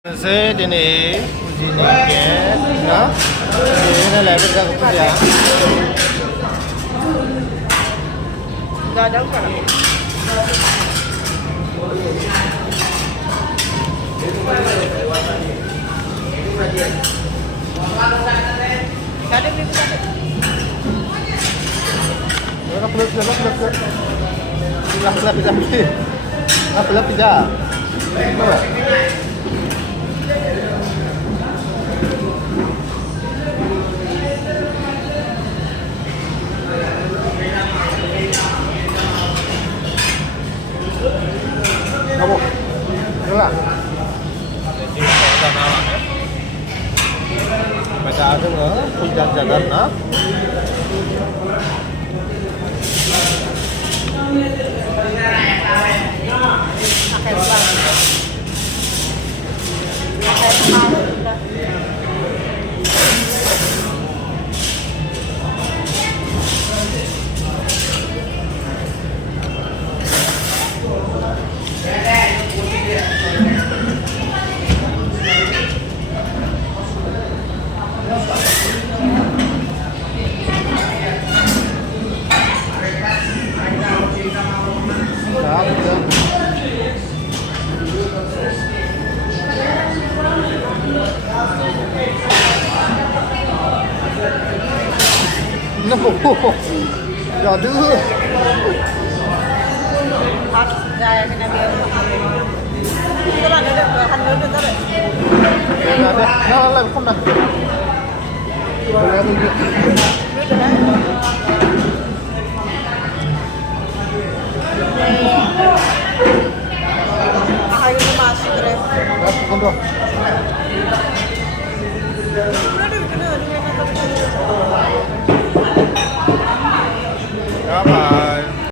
Saya ini uji niket, nah, ini level dah kerja. Enggak ada kan? Enggak ada beli kita. Mana peluk pizza. Peluk pizza. Mana? Kamu, enggak? Baca ada nggak? Hujan jalan, nah? Pakai uang. Pakai uang udah. Nah, pizza. No, ya dulu. Harus saya kena biar. Itu lah ada handal itu tadi. Nggak ada. Nah, lah, bukan dah. Boleh tunjuk. Ayo masuk terus. Nah, bukan doh.